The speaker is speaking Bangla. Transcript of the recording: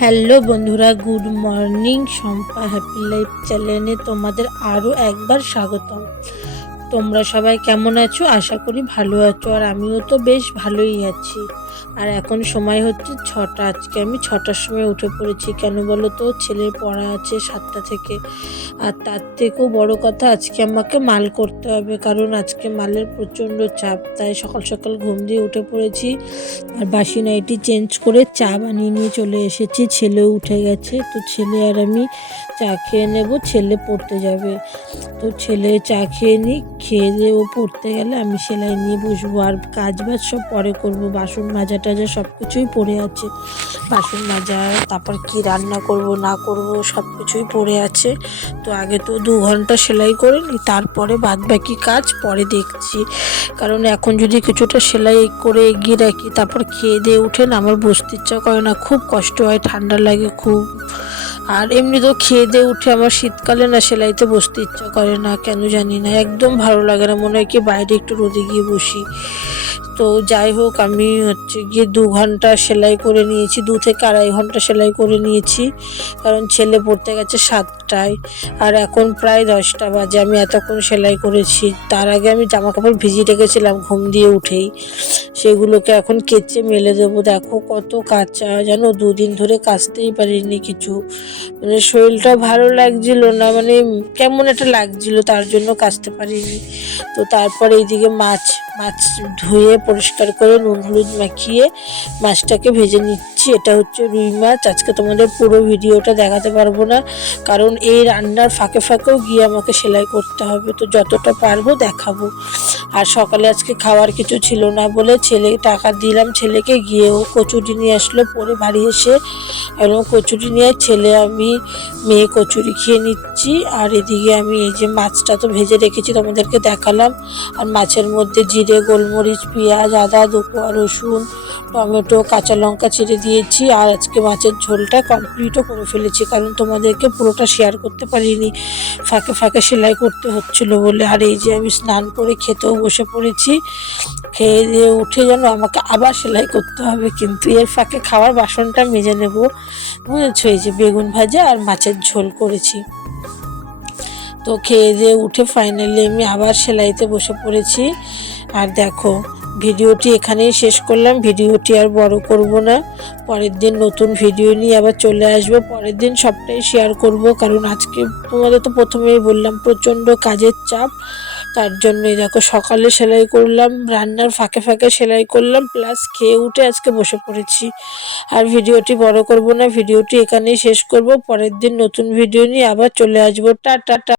হ্যালো বন্ধুরা, good morning. Shampa happy life চ্যানেলে তোমাদের আরও একবার স্বাগতম। তোমরা সবাই কেমন আছো? আশা করি ভালো আছো, আর আমিও তো বেশ ভালোই আছি। আর এখন সময় হচ্ছে ছটা। আজকে আমি ছটার সময় উঠে পড়েছি। কেন বলো তো? ছেলের পড়া আছে সাতটা থেকে। আর তার থেকেও বড় কথা, আজকে আমাকে মাল করতে হবে। কারণ আজকে মালের প্রচণ্ড চাপ, তাই সকাল সকাল ঘুম দিয়ে উঠে পড়েছি। আর বাসি নাইটি চেঞ্জ করে চা বানিয়ে নিয়ে চলে এসেছি। ছেলেও উঠে গেছে। তো ছেলে আর আমি চা খেয়ে নেব, ছেলে পড়তে যাবে। তো ছেলে চা খেয়ে নিই খেয়ে দিয়ে ও পড়তে গেলে আমি সেলাই নিয়ে বসবো। আর কাজ বাজ সব পরে করব। বাসন মাজা টাজা সব কিছুই পড়ে আছে। বাসন মাজা, তারপর কি রান্না করব, না করব সব কিছুই পড়ে আছে। তো আগে তো দু ঘণ্টা সেলাই করে নিই তারপরে বাদ বাকি কাজ পরে দেখছি। কারণ এখন যদি কিছুটা সেলাই করে এগিয়ে রাখি, তারপর খেয়ে দিয়ে উঠে না আমার বসতে ইচ্ছা করে না, খুব কষ্ট হয়, ঠান্ডা লাগে খুব। আর এমনি তো খেয়ে দিয়ে উঠে আমার শীতকালে না সেলাইতে বসতে ইচ্ছা করে না, কেন জানি না, একদম ভালো লাগে না, মনে হয় কি বাইরে একটু রোদে গিয়ে বসি। তো যাই হোক, আমি হচ্ছে গিয়ে দু ঘণ্টা সেলাই করে নিয়েছি, দু থেকে আড়াই ঘণ্টা সেলাই করে নিয়েছি। কারণ ছেলে পড়তে গেছে সাতটায়, আর এখন প্রায় দশটা বাজে, আমি এতক্ষণ সেলাই করেছি। তার আগে আমি জামা কাপড় ভিজিয়ে রেখেছিলাম ঘুম দিয়ে উঠেই। সেগুলোকে এখন কেচে মেলে দেবো। দেখো কত কাঁচা, জানো, দুদিন ধরে কাচতেই পারিনি কিছু। মানে শরীরটা ভালো লাগছিল না মানে কেমন একটা লাগছিল, তার জন্য কাচতে পারিনি। তো তারপর এইদিকে মাছ মাছ ধুয়ে পরিষ্কার করে নুন হলুদ মাখিয়ে মাছটাকে ভেজে নিচ্ছি। এটা হচ্ছে রুই মাছ। আজকে তোমাদের পুরো ভিডিওটা দেখাতে পারব না, কারণ এই রান্নার ফাঁকে ফাঁকেও গিয়ে আমাকে সেলাই করতে হবে, তো যতটা পারব দেখাবো। আর সকালে আজকে খাওয়ার কিছু ছিল না বলে ছেলে টাকা দিলাম, ছেলেকে গিয়ে ও কচুরি নিয়ে আসলো, পরে বাড়ি এসে এবং কচুরি নিয়ে ছেলে আমি, মেয়ে কচুরি খেয়ে নিচ্ছি। আর এদিকে আমি এই যে মাছটা তো ভেজে রেখেছি, তোমাদেরকে দেখালাম। আর মাছের মধ্যে জিরে, গোলমরিচ, পেঁয়াজ, আদা, দুপোয়া, রসুন টমেটো, কাঁচা লঙ্কা ছেড়ে দিয়েছি আর আজকে মাছের ঝোলটা কমপ্লিটও করে ফেলেছি, কারণ তোমাদেরকে পুরোটা শেয়ার করতে পারিনি। ফাঁকে ফাঁকে সেলাই করতে হচ্ছিল বলে। আর এই যে আমি স্নান করে খেতেও বসে পড়েছি, খেয়ে দিয়ে উঠে যেন আমাকে আবার সেলাই করতে হবে, কিন্তু এর ফাঁকে খাওয়ার বাসনটা মেজে নেব। বুঝেছ? এই যে বেগুন ভাজা আর মাছের ঝোল করেছি। তো খেয়ে দিয়ে উঠে ফাইনালি আমি আবার সেলাইতে বসে পড়েছি। আর দেখো ভিডিওটি এখানেই শেষ করলাম। ভিডিওটি আর বড় করব না। পরের দিন নতুন ভিডিও নিয়ে আবার চলে আসব। পরের দিন সবটাই শেয়ার করব। কারণ আজকে তোমাদের তো প্রথমেই বললাম, প্রচণ্ড কাজের চাপ। তার জন্যই দেখো সকালে সেলাই করলাম, রান্নার ফাঁকে ফাঁকে সেলাই করলাম প্লাস খেয়ে উঠে আজকে বসে পড়েছি। আর ভিডিওটি বড় করব না, ভিডিওটি এখানেই শেষ করব। পরের দিন নতুন ভিডিও নিয়ে আবার চলে আসব। টাটা টা